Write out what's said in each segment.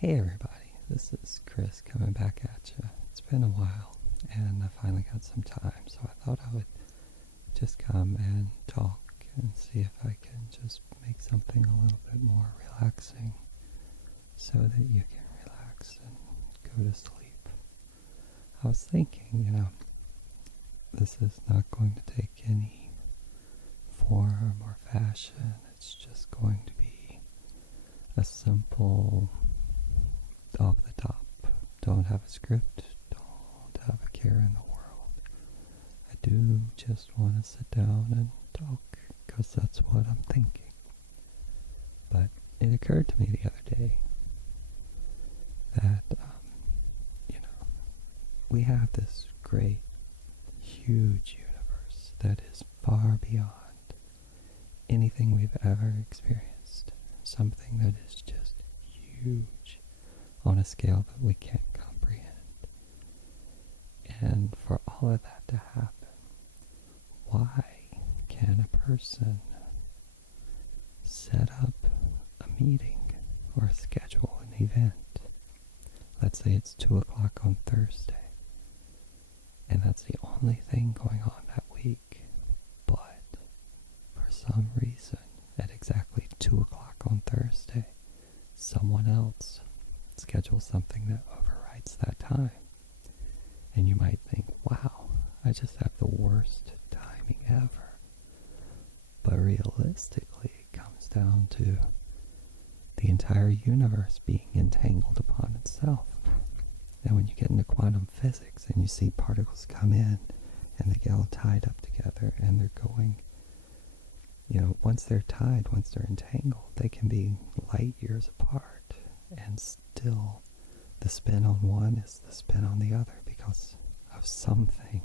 Hey everybody, this is Chris coming back at you. It's been a while and I finally got some time, so I thought I would just come and talk and see if I can just make something a little bit more relaxing so that you can relax and go to sleep. I was thinking, this is not going to take any form or fashion. It's just going to be a simple off the top. Don't have a script, don't have a care in the world. I do just want to sit down and talk because that's what I'm thinking. But it occurred to me the other day that, we have this great, huge universe that is far beyond anything we've ever experienced. Something that is just huge on a scale that we can't comprehend. And for all of that to happen, why can a person set up a meeting or schedule an event? Let's say it's 2 o'clock on Thursday, and that's the only thing going on that week. But for some reason, at exactly 2 o'clock on Thursday, someone else schedule something that overrides that time. And you might think, wow, I just have the worst timing ever. But realistically, it comes down to the entire universe being entangled upon itself. And when you get into quantum physics and you see particles come in and they get all tied up together and they're going, once they're tied, once they're entangled, they can be light years apart. And still, the spin on one is the spin on the other because of something.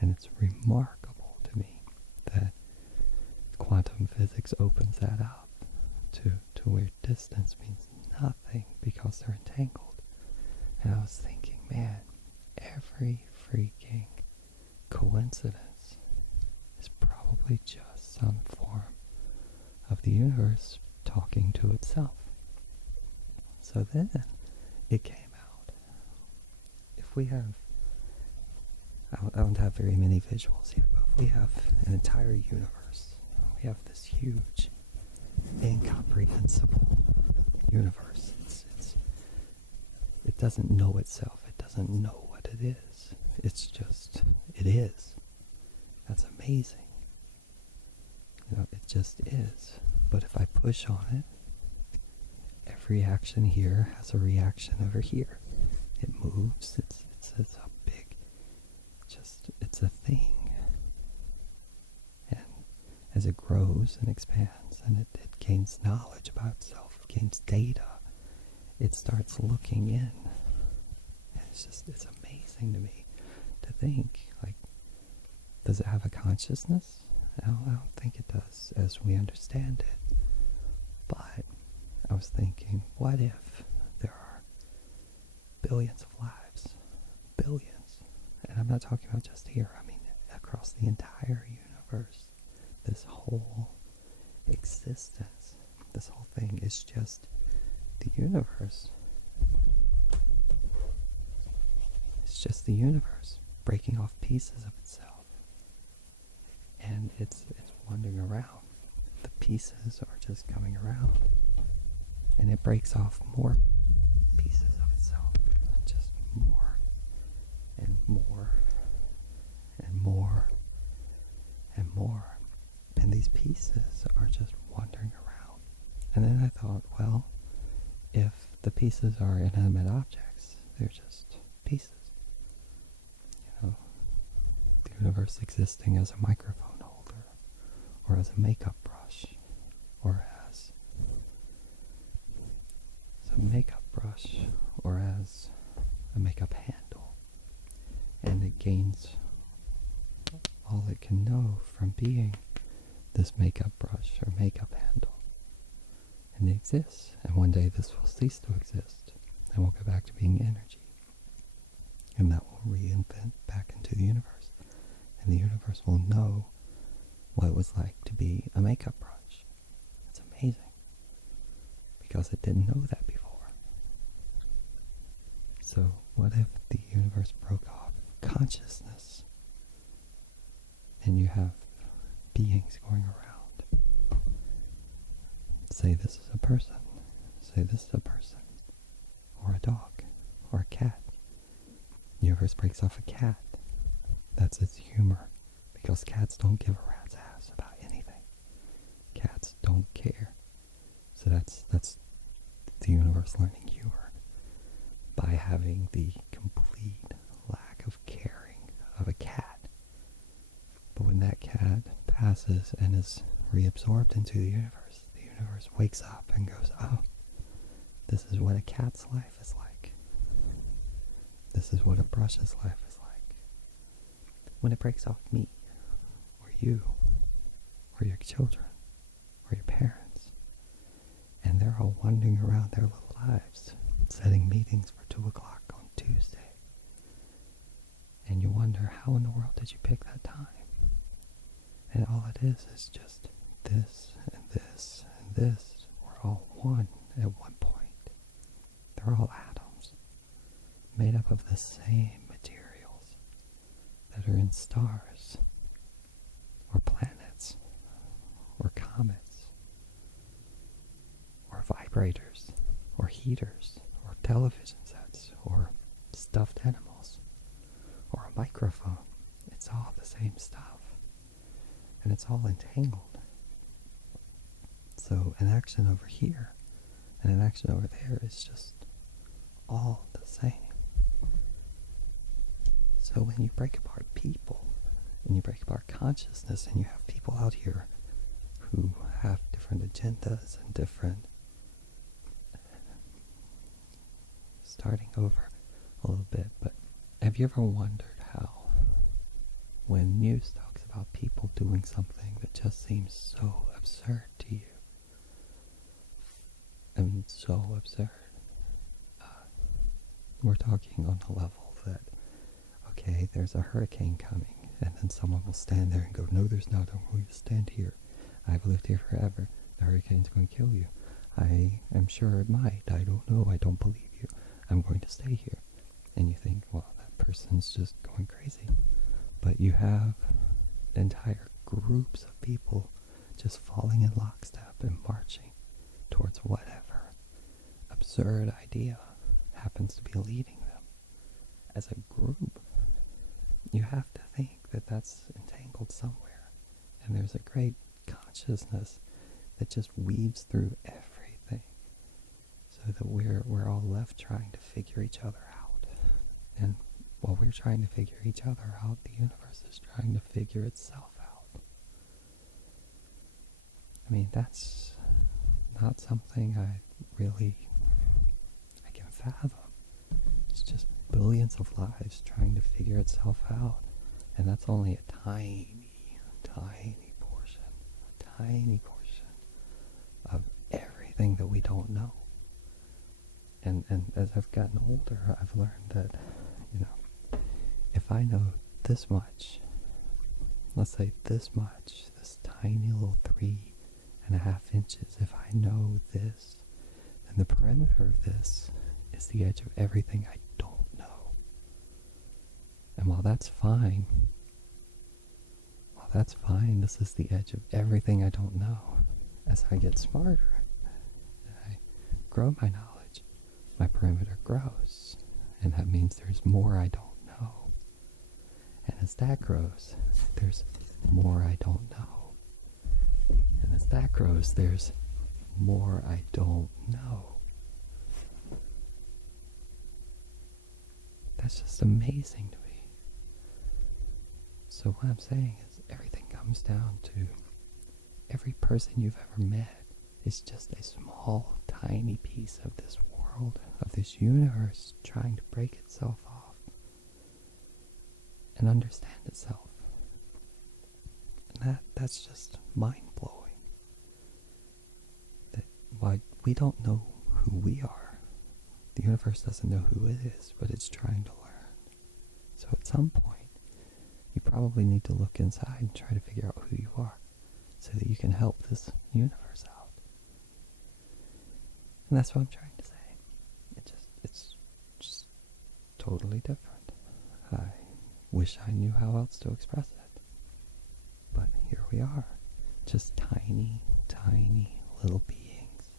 And it's remarkable to me that quantum physics opens that up to where distance means nothing because they're entangled. And I was thinking, man, every freaking coincidence is probably just some form of the universe talking to itself. So then it came out. If we have, I don't have very many visuals here, but if we have an entire universe, we have this huge, incomprehensible universe. It doesn't know itself. It doesn't know what it is. It's just, it is. That's amazing. It just is. But if I push on it, every action here has a reaction over here. It moves. It's a big, it's a thing. And as it grows and expands and it gains knowledge about itself, it gains data, it starts looking in. And it's amazing to me to think, does it have a consciousness? I don't think it does as we understand it. But I was thinking, what if there are billions of lives? Billions. And I'm not talking about just here. I mean, across the entire universe. This whole existence, this whole thing is just the universe. It's just the universe breaking off pieces of itself. And it's wandering around. The pieces are just coming around. And it breaks off more pieces of itself. Just more and more and more and more. And these pieces are just wandering around. And then I thought, well, if the pieces are inanimate objects, they're just pieces. The universe existing as a microphone holder, or as a makeup brush, or as a makeup brush, or as a makeup handle. And it gains all it can know from being this makeup brush or makeup handle. And it exists, and one day this will cease to exist, and we'll go back to being energy. And that will reinvent back into the universe. And the universe will know what it was like to be a makeup brush. It's amazing. Because it didn't know that before. So what if the universe broke off consciousness and you have beings going around? Say this is a person. Say this is a person. Or a dog. Or a cat. The universe breaks off a cat. That's its humor. Because cats don't give a rat's ass about anything. Cats don't care. So that's the universe learning humor by having the complete lack of caring of a cat. But when that cat passes and is reabsorbed into the universe wakes up and goes, oh, this is what a cat's life is like. This is what a brush's life is like. When it breaks off me, or you, or your children, or your parents, and they're all wandering around their little lives, setting meetings for 2 o'clock on Tuesday, and you wonder, how in the world did you pick that time? And all it is just this and this and this. We're all one at one point. They're all atoms made up of the same materials that are in stars, or planets, or comets, or vibrators, or heaters, or television sets, or stuffed animals, or a microphone. It's all the same stuff. And it's all entangled. So an action over here and an action over there is just all the same. So when you break apart people, and you break apart consciousness, and you have people out here who have different agendas and different... Starting over a little bit, but have you ever wondered how when news talks about people doing something that just seems so absurd to you? I mean, so absurd. We're talking on the level that, okay, there's a hurricane coming, and then someone will stand there and go, no, there's not. I'm going to stand here. I've lived here forever. The hurricane's going to kill you. I am sure it might. I don't know. I don't believe you. I'm going to stay here. And you think, well, that person's just going crazy. But you have entire groups of people just falling in lockstep and marching towards whatever absurd idea happens to be leading them. As a group, you have to think that that's entangled somewhere. And there's a great consciousness that just weaves through everything, so that we're all left trying to figure each other out. And while we're trying to figure each other out, the universe is trying to figure itself out. I mean, that's not something I can fathom. It's just billions of lives trying to figure itself out. And that's only a tiny portion of everything that we don't know. And as I've gotten older, I've learned that, if I know this much, let's say this much, this tiny little 3.5 inches, if I know this, then the perimeter of this is the edge of everything I don't know. And while that's fine, this is the edge of everything I don't know. As I get smarter, I grow my knowledge, my perimeter grows, and that means there's more I don't know. And as that grows, there's more I don't know. And as that grows, there's more I don't know. That's just amazing to me. So what I'm saying is, everything comes down to every person you've ever met is just a small, tiny piece of this world, of this universe, trying to break itself off and understand itself. And that's just mind-blowing. That why we don't know who we are. The universe doesn't know who it is, but it's trying to learn. So at some point, you probably need to look inside and try to figure out who you are, so that you can help this universe out. And that's what I'm trying to say. It's just totally different. I wish I knew how else to express it. But here we are, just tiny, tiny little beings.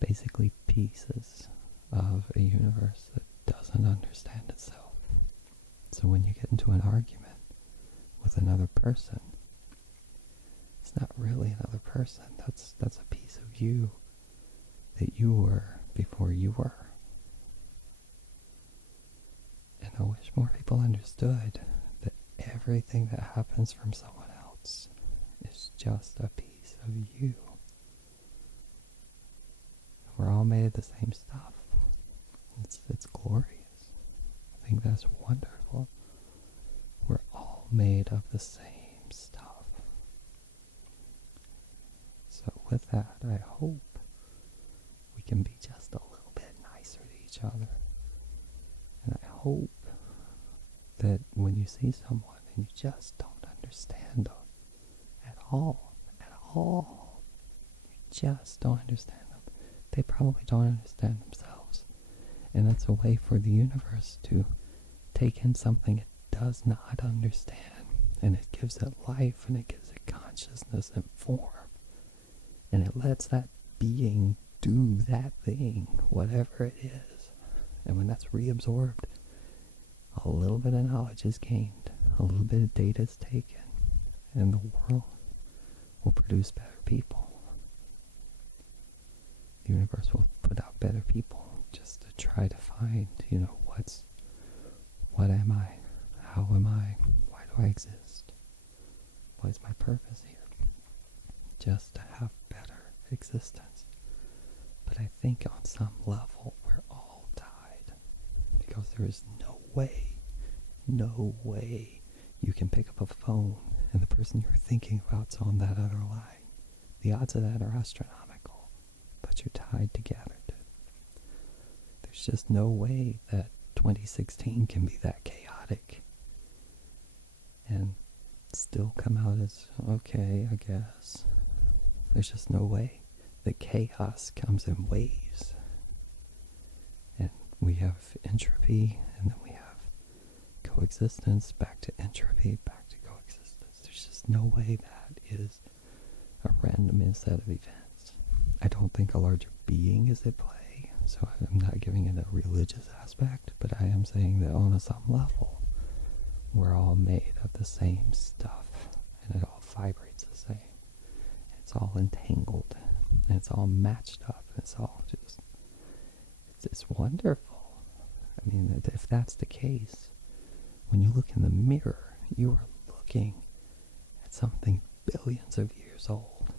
Basically pieces of a universe that doesn't understand itself. So when you get into an argument with another person, it's not really another person. That's a piece of you that you were before you were. And I wish more people understood that everything that happens from someone else is just a piece of you. We're all made of the same stuff. It's glorious. I think that's wonderful. We're all made of the same stuff. So with that, I hope we can be just a little bit nicer to each other. And I hope that when you see someone and you just don't understand them at all, you just don't understand them, they probably don't understand themselves. And that's a way for the universe to take in something it does not understand, and it gives it life, and it gives it consciousness and form, and it lets that being do that thing, whatever it is. And when that's reabsorbed, a little bit of knowledge is gained, a little bit of data is taken, and the world will produce better people. The universe will put out better people just to try to find, what am I? How am I? Why do I exist? What is my purpose here? Just to have better existence. But I think on some level we're all tied, because there is no way you can pick up a phone and the person you're thinking about's on that other line. The odds of that are astronomical, but you're tied together. There's just no way that 2016 can be that chaotic and still come out as okay, I guess. There's just no way. The chaos comes in waves. And we have entropy, and then we have coexistence, back to entropy, back to coexistence. There's just no way that is a random set of events. I don't think a larger being is at play, so I'm not giving it a religious aspect, but I am saying that on some level, we're all made of the same stuff, and it all vibrates the same. It's all entangled, and it's all matched up, and it's all just, it's wonderful. I mean, if that's the case, when you look in the mirror, you are looking at something billions of years old,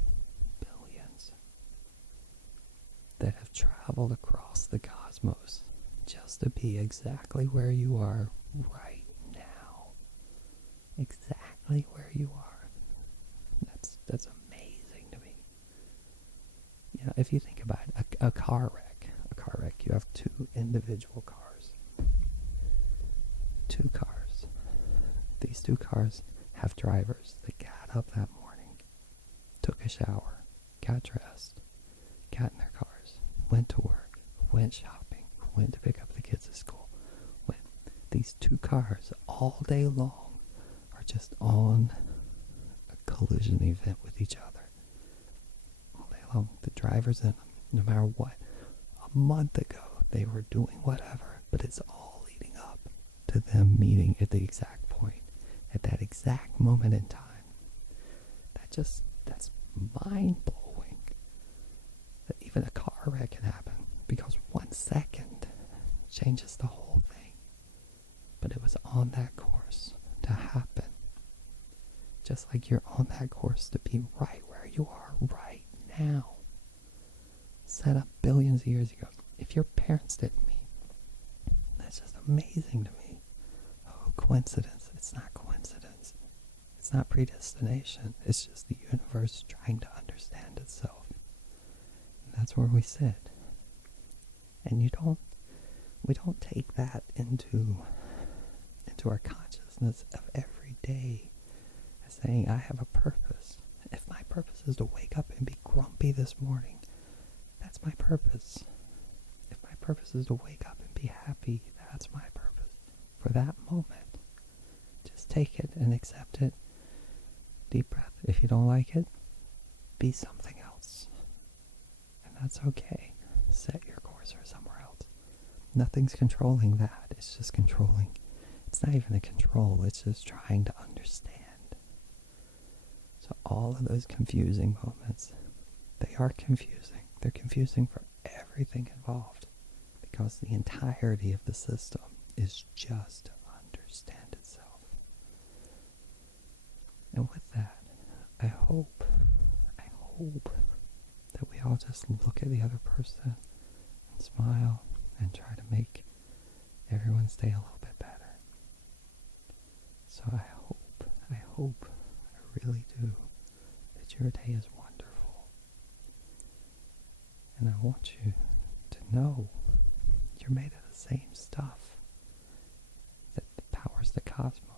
billions, that have traveled across the cosmos just to be exactly where you are right now. Exactly where you are. That's amazing to me. If you think about it, a car wreck, you have two individual cars. Two cars. These two cars have drivers that got up that morning, took a shower, got dressed, got in their cars, went to work, went shopping, went to pick up the kids at school. These two cars all day long are just on a collision event with each other. All day long, the drivers in them, no matter what. A month ago, they were doing whatever, but it's all leading up to them meeting at the exact point, at that exact moment in time. That's mind-blowing. That even a car wreck can happen, because 1 second changes the whole thing. But it was on that course to happen. Just like you're on that course to be right where you are right now. Set up billions of years ago. If your parents didn't meet, that's just amazing to me. Oh, coincidence. It's not coincidence. It's not predestination. It's just the universe trying to understand itself. And that's where we sit. And we don't take that into our consciousness of every day as saying, I have a purpose. If my purpose is to wake up and be grumpy this morning, that's my purpose. If my purpose is to wake up and be happy, That's my purpose. For that moment, just take it and accept it. Deep breath. If you don't like it, be something else. And that's okay. Set your cursor somewhere else. Nothing's controlling that. It's just controlling. It's not even a control. It's just trying to understand. So all of those confusing moments, they are confusing. They're confusing for everything involved because the entirety of the system is just to understand itself. And with that, I hope that we all just look at the other person and smile and try to make everyone's day a little bit better. So I hope, I really do, that your day is wonderful. And I want you to know you're made of the same stuff that powers the cosmos.